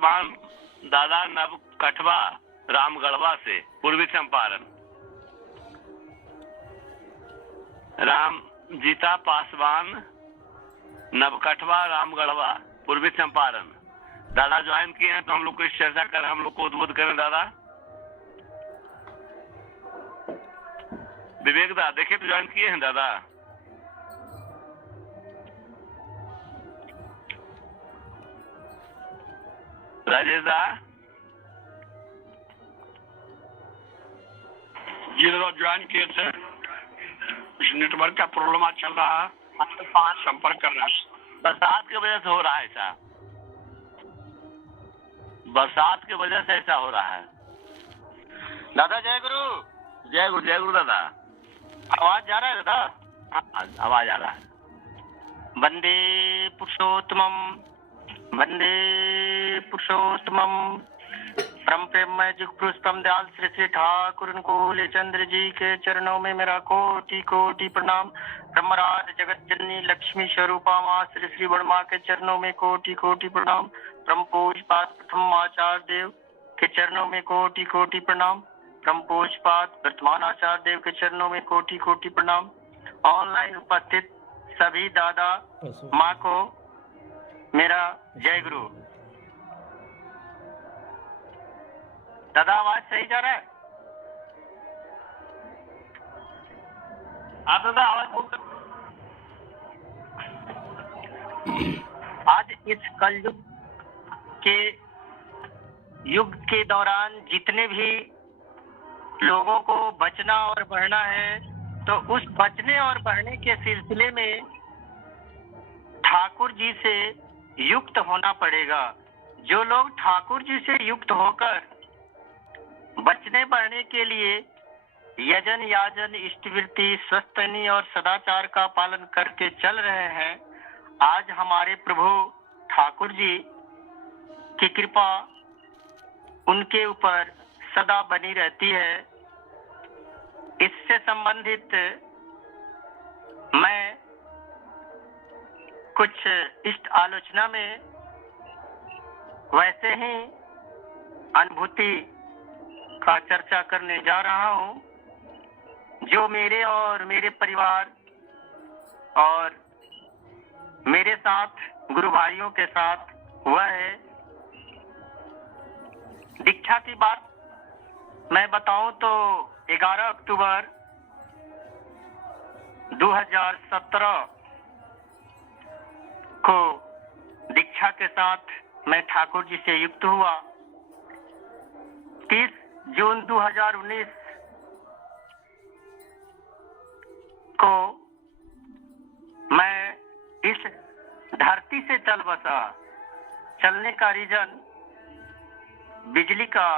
दादा नव कठवा रामगढ़वा से पूर्वी चंपारण। राम जीता पासवान नवकठवा रामगढ़वा पूर्वी चंपारण। दादा ज्वाइन किए हैं तो हम लोग को इस चर्चा कर हम लोग को उद्बोध करें। दादा विवेक दा देखिए तो ज्वाइन किए हैं दादा। राजेश दा ये दादा ज्वाइन किए थे, नेटवर्क का प्रॉब्लम आज चल रहा है, संपर्क कर रहे हैं। बरसात की वजह से हो रहा है ऐसा, बरसात की वजह से ऐसा हो रहा है। दादा जय गुरु। जय गुरु जय गुरु। दादा आवाज जा रहा है दादा? आवाज आ रहा है। वंदे पुरुषोत्तमम, वंदे पुरुषोत्तमम। परम प्रेममय जुग पुरुष परम दयाल श्री श्री ठाकुर अनुकूल चंद्र जी के चरणों में मेरा कोटि कोटि प्रणाम। ब्रह्मराज जगत जननी लक्ष्मी स्वरूपा माँ श्री श्री वर्मा के चरणों में कोटि कोटि प्रणाम। परम पूज्यपाद प्रथम आचार्य देव के चरणों में कोटि कोटि प्रणाम। परम पूज्यपाद वर्तमान आचार्य देव के चरणों में कोटि कोटि प्रणाम। ऑनलाइन उपस्थित सभी दादा माँ को मेरा जय गुरु। दादा आवाज सही जा रहा है? आप दादा आवाज आज इस कलयुग के युग के दौरान जितने भी लोगों को बचना और बढ़ना है, तो उस बचने और बढ़ने के सिलसिले में ठाकुर जी से युक्त होना पड़ेगा। जो लोग ठाकुर जी से युक्त होकर बचने बढ़ने के लिए यजन याजन इष्टवृत्ति स्वस्थनी और सदाचार का पालन करके चल रहे हैं, आज हमारे प्रभु ठाकुर जी की कृपा उनके ऊपर सदा बनी रहती है। इससे संबंधित मैं कुछ इष्ट आलोचना में वैसे ही अनुभूति का चर्चा करने जा रहा हूँ, जो मेरे और मेरे परिवार और मेरे साथ गुरु भाइयों के साथ हुआ है। दीक्षा की बात मैं बताऊं तो 11 अक्टूबर 2017 को दीक्षा के साथ मैं ठाकुर जी से युक्त हुआ। 30 जून 2019 को मैं इस धरती से चल बसा। चलने का रीजन बिजली का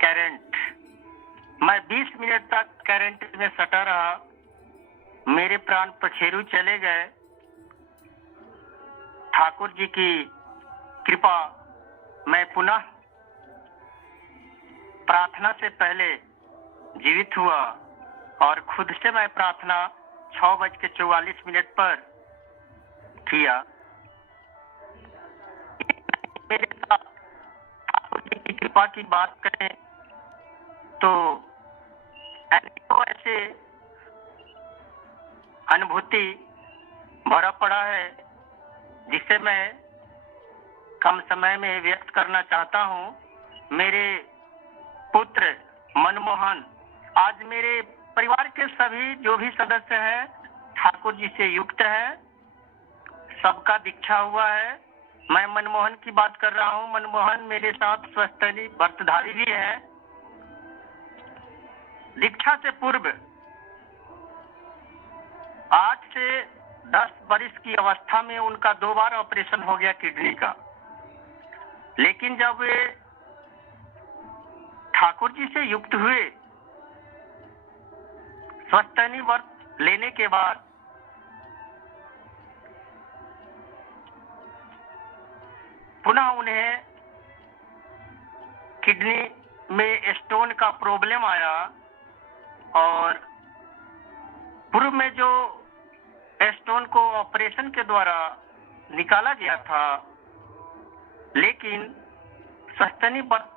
करंट। मैं 20 मिनट तक करंट में सटा रहा, मेरे प्राण पखेरु चले गए। ठाकुर जी की कृपा, मैं पुनः प्रार्थना से पहले जीवित हुआ और खुद से मैं प्रार्थना 6:44 पर किया। मेरे साथ ठाकुर जी की कृपा की बात करें तो ऐसे अनुभूति भरा पड़ा है जिसे मैं कम समय में व्यक्त करना चाहता हूँ। मेरे पुत्र मनमोहन, आज मेरे परिवार के सभी जो भी सदस्य हैं ठाकुर जी से युक्त है, सबका दीक्षा हुआ है। मैं मनमोहन की बात कर रहा हूँ। मनमोहन मेरे साथ स्वस्थनी व्रतधारी भी है। दीक्षा से पूर्व 8 से 10 वर्ष की अवस्था में उनका 2 बार ऑपरेशन हो गया किडनी का। लेकिन जब वे ठाकुर जी से युक्त हुए, स्वस्थनी व्रत लेने के बाद पुनः उन्हें किडनी में स्टोन का प्रॉब्लम आया और पूर्व में जो स्टोन को ऑपरेशन के द्वारा निकाला गया था, लेकिन सस्तनी व्रत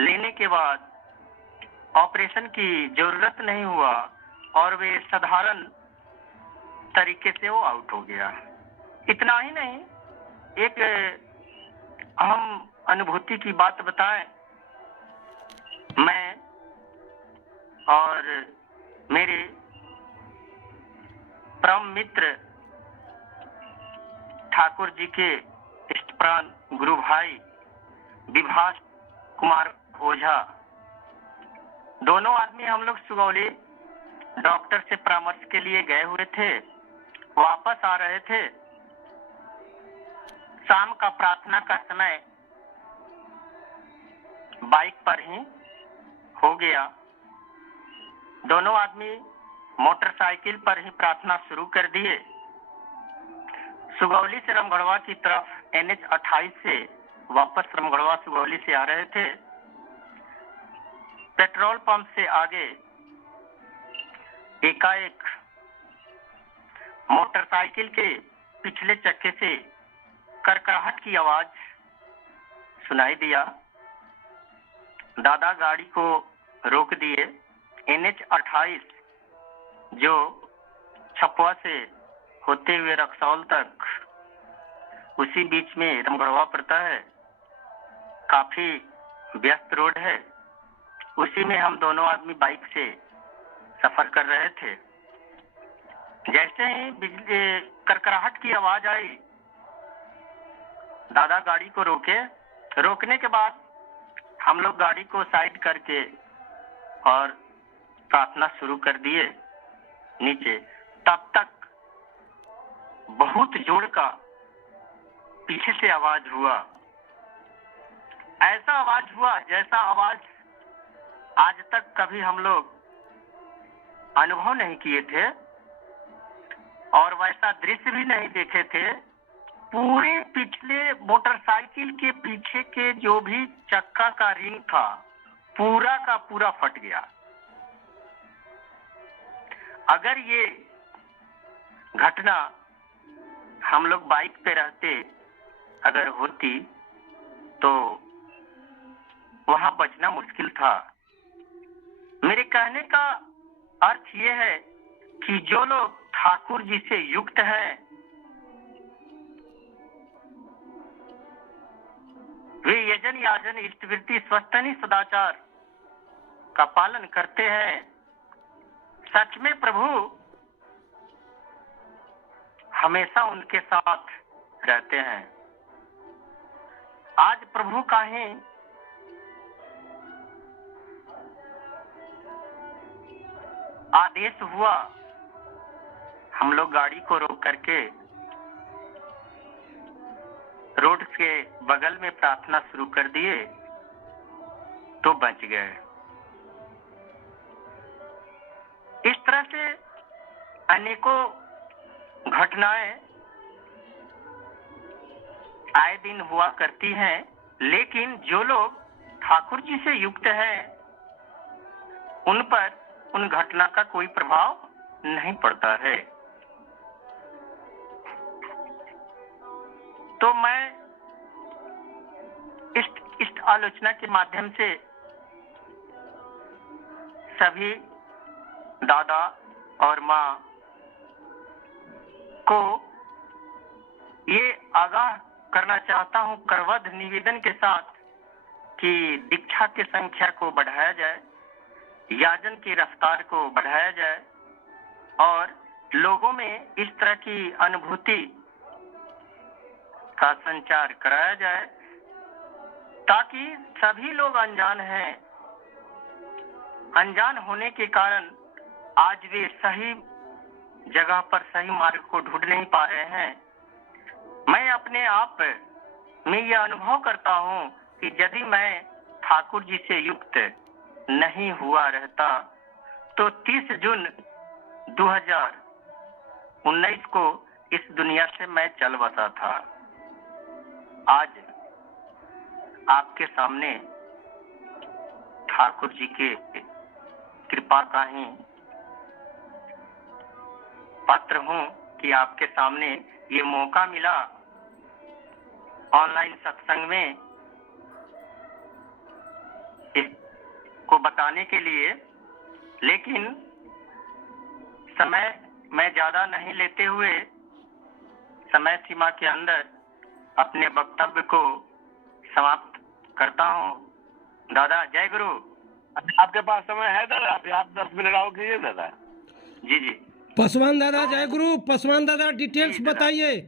लेने के बाद ऑपरेशन की जरूरत नहीं हुआ और वे साधारण तरीके से वो आउट हो गया। इतना ही नहीं, एक अहम अनुभूति की बात बताएं। मैं और मेरे परम मित्र ठाकुर जी के इष्टप्राण गुरु भाई विभास कुमार ओझा, दोनों आदमी हम लोग सुगौली डॉक्टर से परामर्श के लिए गए हुए थे। वापस आ रहे थे, शाम का प्रार्थना का समय बाइक पर ही हो गया। दोनों आदमी मोटरसाइकिल पर ही प्रार्थना शुरू कर दिए। सुगौली से रामगढ़वा की तरफ NH 28 से वापस रामगढ़वा सुगौली से आ रहे थे। पेट्रोल पंप से आगे एकाएक मोटरसाइकिल के पिछले चक्के से करकराहट की आवाज सुनाई दिया। दादा गाड़ी को रोक दिए। NH 28 जो छपवा से होते हुए रक्सौल तक उसी बीच में रामगढ़वा पड़ता है, काफी व्यस्त रोड है। उसी में हम दोनों आदमी बाइक से सफर कर रहे थे। जैसे ही बिजली करकराहट की आवाज आई, दादा गाड़ी को रोके। रोकने के बाद हम लोग गाड़ी को साइड करके और प्रार्थना शुरू कर दिए नीचे। तब तक बहुत जोर का पीछे से आवाज हुआ। ऐसा आवाज हुआ जैसा आवाज आज तक कभी हम लोग अनुभव नहीं किए थे और वैसा दृश्य भी नहीं देखे थे। पूरे पिछले मोटरसाइकिल के पीछे के जो भी चक्का का रिंग था, पूरा का पूरा फट गया। अगर ये घटना हम लोग बाइक पे रहते अगर होती तो वहां बचना मुश्किल था। मेरे कहने का अर्थ ये है कि जो लोग ठाकुर जी से युक्त हैं, वे यजन याजन इष्टवृत्ति स्वस्तनी सदाचार का पालन करते हैं। सच में प्रभु हमेशा उनके साथ रहते हैं। आज प्रभु का ही आदेश हुआ, हम लोग गाड़ी को रोक करके रोड के बगल में प्रार्थना शुरू कर दिए तो बच गए। इस तरह से अनेकों घटनाएं आए दिन हुआ करती हैं, लेकिन जो लोग ठाकुर जी से युक्त हैं उन पर उन घटना का कोई प्रभाव नहीं पड़ता है। तो मैं इस आलोचना के माध्यम से सभी दादा और माँ को ये आगाह करना चाहता हूँ करवध निवेदन के साथ कि दीक्षा की संख्या को बढ़ाया जाए, याजन की रफ्तार को बढ़ाया जाए और लोगों में इस तरह की अनुभूति का संचार कराया जाए ताकि सभी लोग अनजान हैं। अनजान होने के कारण आज वे सही जगह पर सही मार्ग को ढूंढ नहीं पा रहे हैं। मैं अपने आप में यह अनुभव करता हूँ कि यदि मैं ठाकुर जी से युक्त नहीं हुआ रहता तो 30 जून 2019 को इस दुनिया से मैं चल बसा था। आज आपके सामने ठाकुर जी के कृपा का ही पात्र हूँ कि आपके सामने ये मौका मिला ऑनलाइन सत्संग में इसको बताने के लिए, लेकिन समय मैं ज्यादा नहीं लेते हुए समय सीमा के अंदर अपने वक्तव्य को समाप्त करता हूँ। दादा जय गुरु। आपके पास समय है दादा? अभी आप 10 मिनट आओ कीजिए दादा। जी जी। पासवान दादा जय गुरु। पासवान दादा डिटेल्स जी, दादा। बताइए,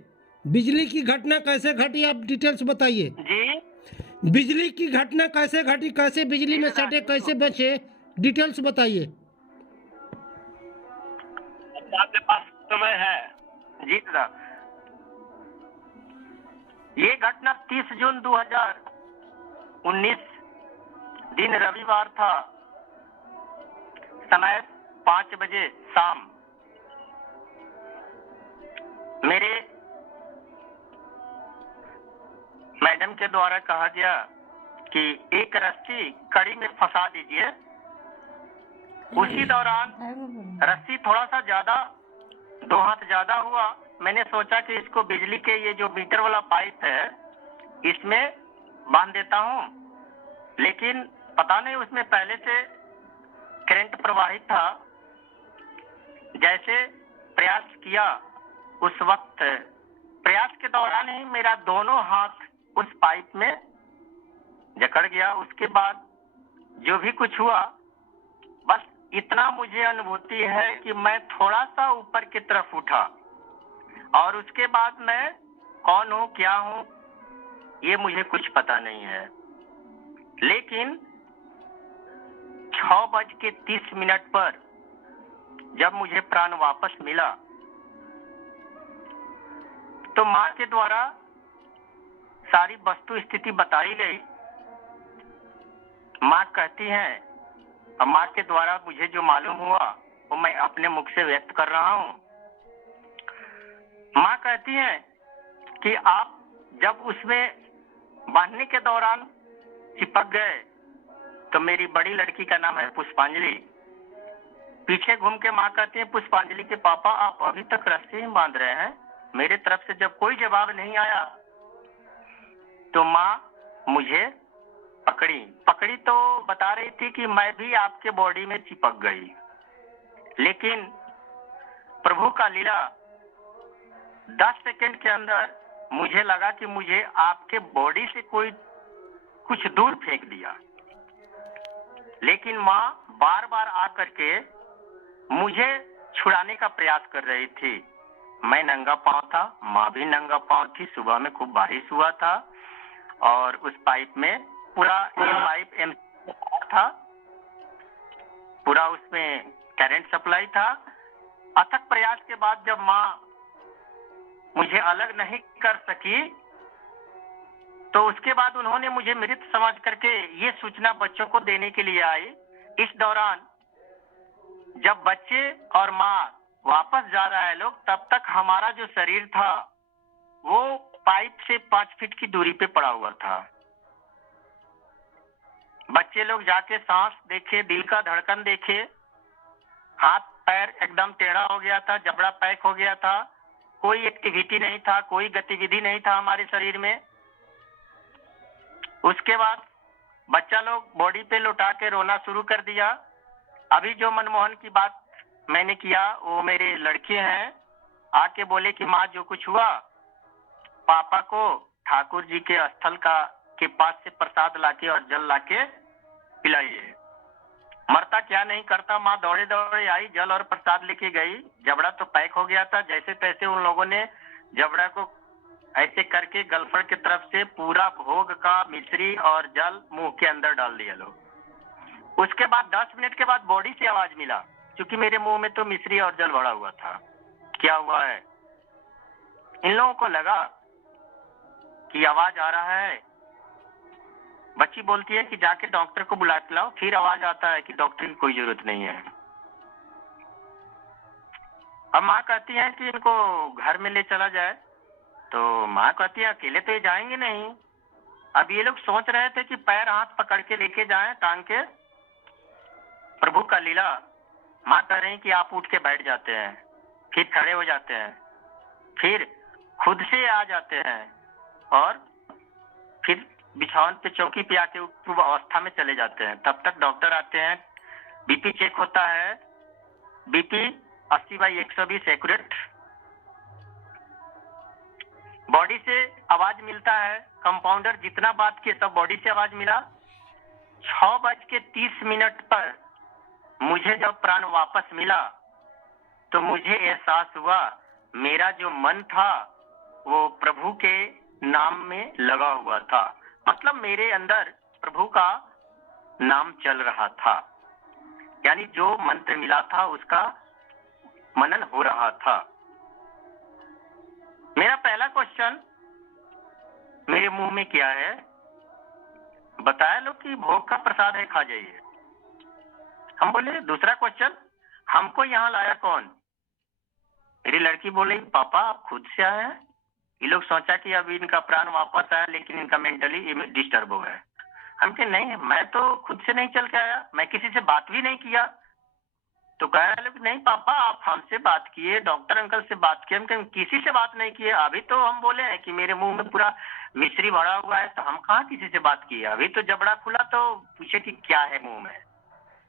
बिजली की घटना कैसे घटी, आप डिटेल्स बताइए। जी, बिजली की घटना कैसे घटी, कैसे बिजली में सटे, कैसे बचे, डिटेल्स बताइए। आपके पास समय है? जी दादा। ये घटना 30 जून 2019 दिन रविवार था, समय 5 बजे शाम। मेरे मैडम के द्वारा कहा गया कि एक रस्सी कड़ी में फंसा दीजिए। उसी दौरान रस्सी थोड़ा सा ज्यादा, 2 हाथ ज्यादा हुआ। मैंने सोचा कि इसको बिजली के ये जो मीटर वाला पाइप है इसमें बांध देता हूँ, लेकिन पता नहीं उसमें पहले से करंट प्रवाहित था। जैसे प्रयास किया, उस वक्त प्रयास के दौरान ही मेरा दोनों हाथ उस पाइप में जकड़ गया। उसके बाद जो भी कुछ हुआ, बस इतना मुझे अनुभूति है कि मैं थोड़ा सा ऊपर की तरफ उठा, और उसके बाद मैं कौन हूँ, क्या हूँ, ये मुझे कुछ पता नहीं है। लेकिन 6:30 पर जब मुझे प्राण वापस मिला तो माँ के द्वारा सारी वस्तु स्थिति बताई गई। माँ कहती हैं, और माँ के द्वारा मुझे जो मालूम हुआ वो मैं अपने मुख से व्यक्त कर रहा हूँ। माँ कहती हैं कि आप जब उसमें बांधने के दौरान चिपक गए तो मेरी बड़ी लड़की का नाम है पुष्पांजलि। पीछे घूम के माँ कहती है, पुष्पांजलि के पापा आप अभी तक रस्सी ही बांध रहे हैं। मेरे तरफ से जब कोई जवाब नहीं आया तो माँ मुझे पकड़ी तो बता रही थी कि मैं भी आपके बॉडी में चिपक गई। लेकिन प्रभु का लीला, 10 सेकंड के अंदर मुझे लगा कि मुझे आपके बॉडी से कोई कुछ दूर फेंक दिया। लेकिन माँ बार बार आकर के मुझे छुड़ाने का प्रयास कर रही थी। मैं नंगा पांव था, माँ भी नंगा पांव थी। सुबह में खूब बारिश हुआ था और उस पाइप में पूरा ये पाइप था, पूरा उसमें करंट सप्लाई था। अथक प्रयास के बाद जब माँ मुझे अलग नहीं कर सकी तो उसके बाद उन्होंने मुझे मृत समझ करके ये सूचना बच्चों को देने के लिए आई। इस दौरान जब बच्चे और माँ वापस जा रहा है लोग, तब तक हमारा जो शरीर था वो पाइप से 5 फीट की दूरी पे पड़ा हुआ था। बच्चे लोग जाके सांस देखे, दिल का धड़कन देखे, हाथ पैर एकदम टेढ़ा हो गया था, जबड़ा पैक हो गया था, कोई एक्टिविटी नहीं था, कोई गतिविधि नहीं था हमारे शरीर में। उसके बाद बच्चा लोग बॉडी पे लौटा के रोना शुरू कर दिया। अभी जो मनमोहन की बात मैंने किया, वो मेरे लड़के हैं, आके बोले कि माँ जो कुछ हुआ पापा को ठाकुर जी के स्थल के पास से प्रसाद लाके और जल लाके पिलाइए। मरता क्या नहीं करता, माँ दौड़े दौड़े आई, जल और प्रसाद लेके गई। जबड़ा तो पैक हो गया था, जैसे तैसे उन लोगों ने जबड़ा को ऐसे करके गलफड़ की तरफ से पूरा भोग का मिश्री और जल मुंह के अंदर डाल दिया लोग। उसके बाद 10 मिनट के बाद बॉडी से आवाज मिला, क्योंकि मेरे मुंह में तो मिश्री और जल भरा हुआ था। क्या हुआ है? इन लोगों को लगा कि आवाज आ रहा है। बच्ची बोलती है कि जाके डॉक्टर को बुला के लाओ। फिर आवाज आता है कि डॉक्टर की कोई जरूरत नहीं है। अब माँ कहती है कि इनको घर में ले चला जाए, तो माँ कहती है अकेले तो ये जाएंगे नहीं। अब ये लोग सोच रहे थे कि पैर हाथ पकड़ के लेके जाएं, टांग के। प्रभु का लीला, माँ कह रही कि आप उठ के बैठ जाते हैं, फिर खड़े हो जाते हैं, फिर खुद से आ जाते हैं और फिर बिछावन पे चौकी पे आके पूर्व अवस्था में चले जाते हैं। तब तक डॉक्टर आते हैं, बीपी चेक होता है, बीपी 80/120 एक्यूरेट। बॉडी से आवाज मिलता है, कंपाउंडर जितना बात किए सब बॉडी से आवाज मिला। 6:30 पर मुझे जब प्राण वापस मिला तो मुझे एहसास हुआ मेरा जो मन था वो प्रभु के नाम में लगा हुआ था। मतलब मेरे अंदर प्रभु का नाम चल रहा था, यानी जो मंत्र मिला था उसका मनन हो रहा था। मेरा पहला क्वेश्चन, मेरे मुंह में क्या है? बताया लो कि भोग का प्रसाद है, खा जाइए। हम बोले दूसरा क्वेश्चन, हमको यहाँ लाया कौन? मेरी लड़की बोली पापा आप खुद से आए हैं। ये लोग सोचा कि अब इनका प्राण वापस आया, लेकिन इनका मेंटली डिस्टर्ब हो गया। हम कहे नहीं, मैं तो खुद से नहीं चल के आया, मैं किसी से बात भी नहीं किया। तो कह रहे लोग नहीं पापा आप हमसे बात किए, डॉक्टर अंकल से बात किए। हम कहे किसी से बात नहीं किए, अभी तो हम बोले हैं कि मेरे मुंह में पूरा मिश्री भरा हुआ है, तो हम कहाँ किसी से बात किए। अभी तो जबड़ा खुला तो पूछे कि क्या है मुंह में,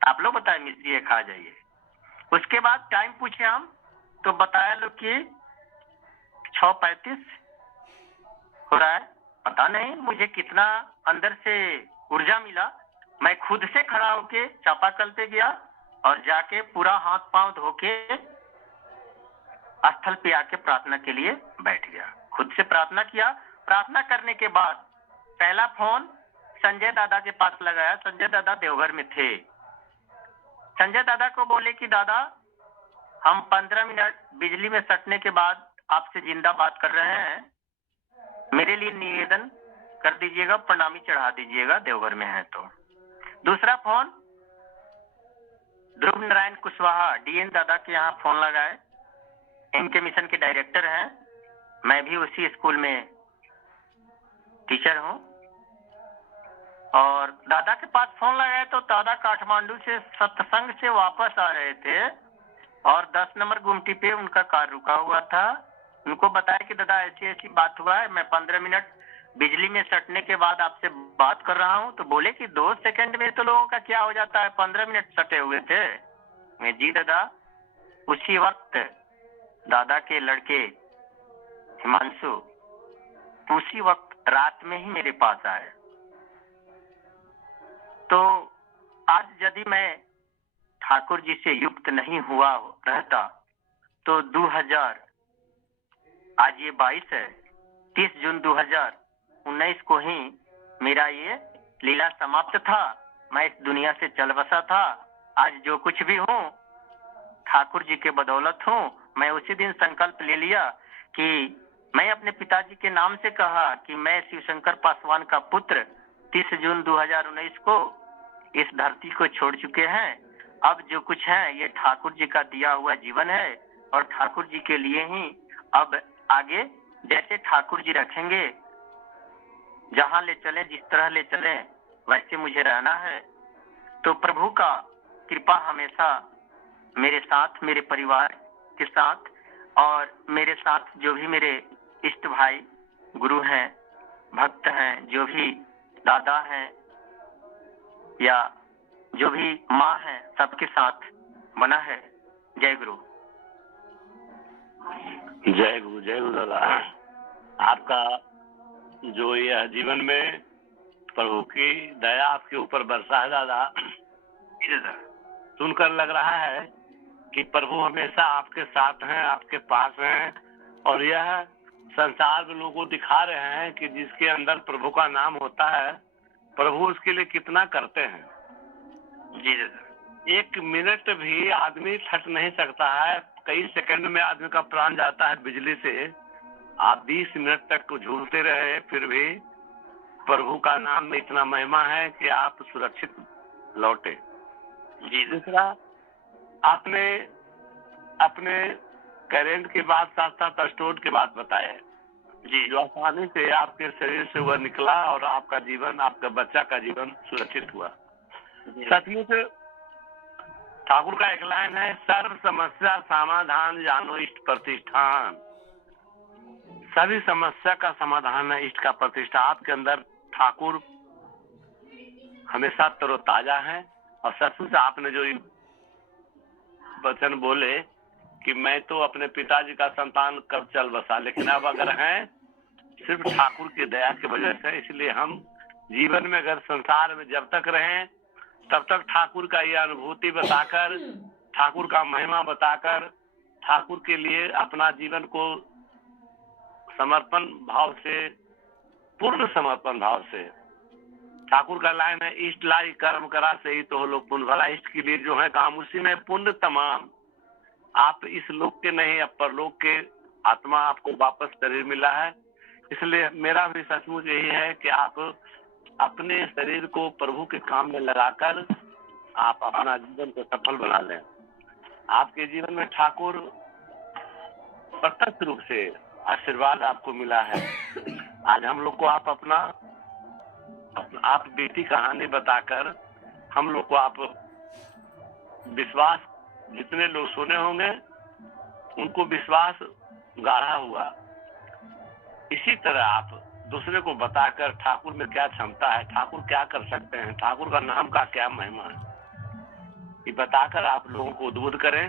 आप लोग बताए मिश्री है, खा जाइए। उसके बाद टाइम पूछे हम, तो बताया लोग कि 6:35 हो रहा है। पता नहीं मुझे कितना अंदर से ऊर्जा मिला, मैं खुद से खड़ा होके चापाकल पे गया और जाके पूरा हाथ पांव धोके स्थल पे आके प्रार्थना के लिए बैठ गया। खुद से प्रार्थना किया। प्रार्थना करने के बाद पहला फोन संजय दादा के पास लगाया। संजय दादा देवघर में थे। संजय दादा को बोले कि दादा हम 15 मिनट बिजली में सटने के बाद आपसे जिंदा बात कर रहे हैं, मेरे लिए निवेदन कर दीजिएगा, प्रणामी चढ़ा दीजिएगा, देवघर में है तो। दूसरा फोन ध्रुव नारायण कुशवाहा डीएन दादा के यहाँ फोन लगाए। इनके मिशन के डायरेक्टर हैं, मैं भी उसी स्कूल में टीचर हूँ। और दादा के पास फोन लगाए तो दादा काठमांडू से सत्संग से वापस आ रहे थे और 10 नंबर गुमटी पे उनका कार रुका हुआ था। उनको बताया कि दादा ऐसी ऐसी बात हुआ है, मैं 15 मिनट बिजली में सटने के बाद आपसे बात कर रहा हूँ। तो बोले कि 2 सेकंड में तो लोगों का क्या हो जाता है, 15 मिनट सटे हुए थे। मैं जी दादा। उसी वक्त दादा के लड़के हिमांशु उसी वक्त रात में ही मेरे पास आए। तो आज यदि मैं ठाकुर जी से युक्त नहीं हुआ रहता तो 2000, आज ये 22 है, 30 जून 2019 को ही मेरा ये लीला समाप्त था। मैं इस दुनिया से चल बसा था। आज जो कुछ भी हूँ ठाकुर जी के बदौलत हूँ। मैं उसी दिन संकल्प ले लिया कि मैं अपने पिताजी के नाम से कहा कि मैं शिवशंकर पासवान का पुत्र 30 जून 2019 को इस धरती को छोड़ चुके हैं। अब जो कुछ है ये ठाकुर जी का दिया हुआ जीवन है और ठाकुर जी के लिए ही अब आगे जैसे ठाकुर जी रखेंगे, जहां ले चले, जिस तरह ले चले, वैसे मुझे रहना है। तो प्रभु का कृपा हमेशा मेरे साथ, मेरे परिवार के साथ और मेरे साथ जो भी मेरे इष्ट भाई गुरु हैं, भक्त हैं, जो भी दादा हैं या जो भी माँ है, सबके साथ बना है। जय गुरु। जय गुरु, जय गुरु दादा। आपका जो यह जीवन में प्रभु की दया आपके ऊपर बरसा है दादा, सुनकर लग रहा है कि प्रभु हमेशा आपके साथ हैं, आपके पास हैं और यह संसार में लोगों को दिखा रहे हैं कि जिसके अंदर प्रभु का नाम होता है प्रभु उसके लिए कितना करते हैं। जी दादा। 1 मिनट भी आदमी थक नहीं सकता है, कई सेकंड में आदमी का प्राण जाता है बिजली से। आप 20 मिनट तक झूलते रहे फिर भी प्रभु का नाम में इतना महिमा है कि आप सुरक्षित लौटे। जी। दूसरा, आपने अपने करेंट की बात साथ साथ स्टोन की बात बताए जी, जो आसानी से आपके शरीर से वह निकला और आपका जीवन, आपका बच्चा का जीवन सुरक्षित हुआ। सचमुच ठाकुर का एक लाइन है, सर्व समस्या समाधान जानो इष्ट प्रतिष्ठान। सभी समस्या का समाधान है इष्ट का प्रतिष्ठा। आपके अंदर ठाकुर हमेशा तरोताजा हैं। और सचमुच आपने जो वचन बोले कि मैं तो अपने पिताजी का संतान कब चल बसा, लेकिन अब अगर हैं सिर्फ ठाकुर की दया की वजह से। इसलिए हम जीवन में अगर संसार में जब तक रहें तब तक ठाकुर का ये अनुभूति बताकर, ठाकुर का महिमा बताकर, ठाकुर के लिए अपना जीवन को समर्पण भाव से, पूर्ण समर्पण भाव से, ठाकुर का लाइन है इष्ट लाई कर्म करा से ही तो लोग पुण्य भला। इष्ट के लिए जो है काम उसी में पुण्य तमाम। आप इस लोक के नहीं, अब परलोक के आत्मा आपको वापस शरीर मिला है। इसलिए मेरा भी सचमुच यही है कि आप अपने शरीर को प्रभु के काम में लगाकर आप अपना जीवन को सफल बना लें। आपके जीवन में ठाकुर प्रत्यक्ष रूप से आशीर्वाद आपको मिला है। आज हम लोग को आप अपना आप बीती कहानी बताकर हम लोग को आप विश्वास, जितने लोग सुने होंगे उनको विश्वास गाढ़ा हुआ। इसी तरह आप दूसरे को बताकर ठाकुर में क्या क्षमता है, ठाकुर क्या कर सकते हैं, ठाकुर का नाम का क्या महिमा है, ये बताकर आप लोगों को उद्बुद्ध करें।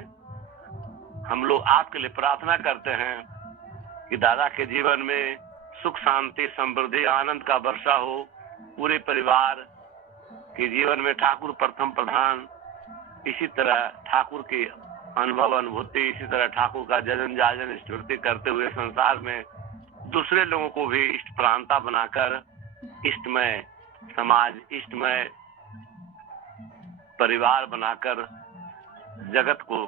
हम लोग आपके लिए प्रार्थना करते हैं कि दादा के जीवन में सुख शांति समृद्धि आनंद का वर्षा हो, पूरे परिवार के जीवन में ठाकुर प्रथम प्रधान। इसी तरह ठाकुर की अनुभव अनुभूति, इसी तरह ठाकुर का जजन जाजन स्मृति करते हुए संसार में दूसरे लोगों को भी इष्ट प्रांता बनाकर इष्टमय समाज, इष्टमय परिवार बनाकर जगत को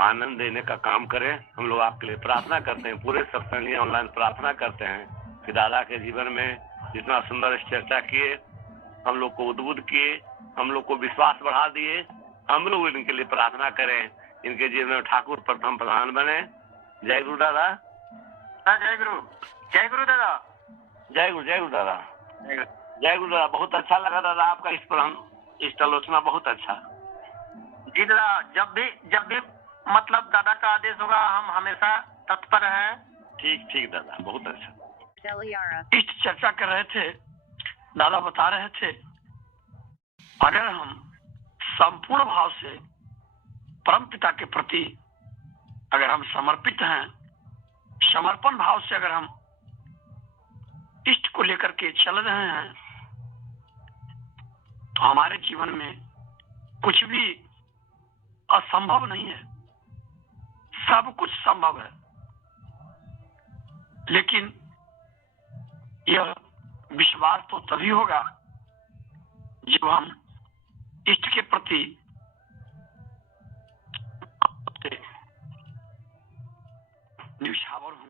आनंद देने का काम करें। हम लोग आपके लिए प्रार्थना करते हैं, पूरे सत्संगी ऑनलाइन प्रार्थना करते हैं कि दादा के जीवन में जितना सुंदर चर्चा किए, हम लोग को उद्बुद्ध किए, हम लोग को विश्वास बढ़ा दिए। हम लोग इनके लिए प्रार्थना करें, इनके जीवन में ठाकुर प्रथम प्रधान बने। जय गुरु दादा। जय गुरु, जय गुरु दादा, जय गुरु, जय गुरु दादा, जय गुरु दादा। बहुत अच्छा लगा दादा आपका इस आलोचना, बहुत अच्छा। जी दादा, जब भी मतलब दादा का आदेश होगा हम हमेशा तत्पर हैं। ठीक ठीक दादा, बहुत अच्छा। इस चर्चा कर रहे थे, दादा बता रहे थे अगर हम संपूर्ण भाव से परम पिता के प्रति अगर हम समर्पित हैं, समर्पण भाव से अगर हम इष्ट को लेकर के चल रहे हैं, तो हमारे जीवन में कुछ भी असंभव नहीं है, सब कुछ संभव है। लेकिन यह विश्वास तो तभी होगा जब हम इष्ट के प्रति निष्ठावर हों।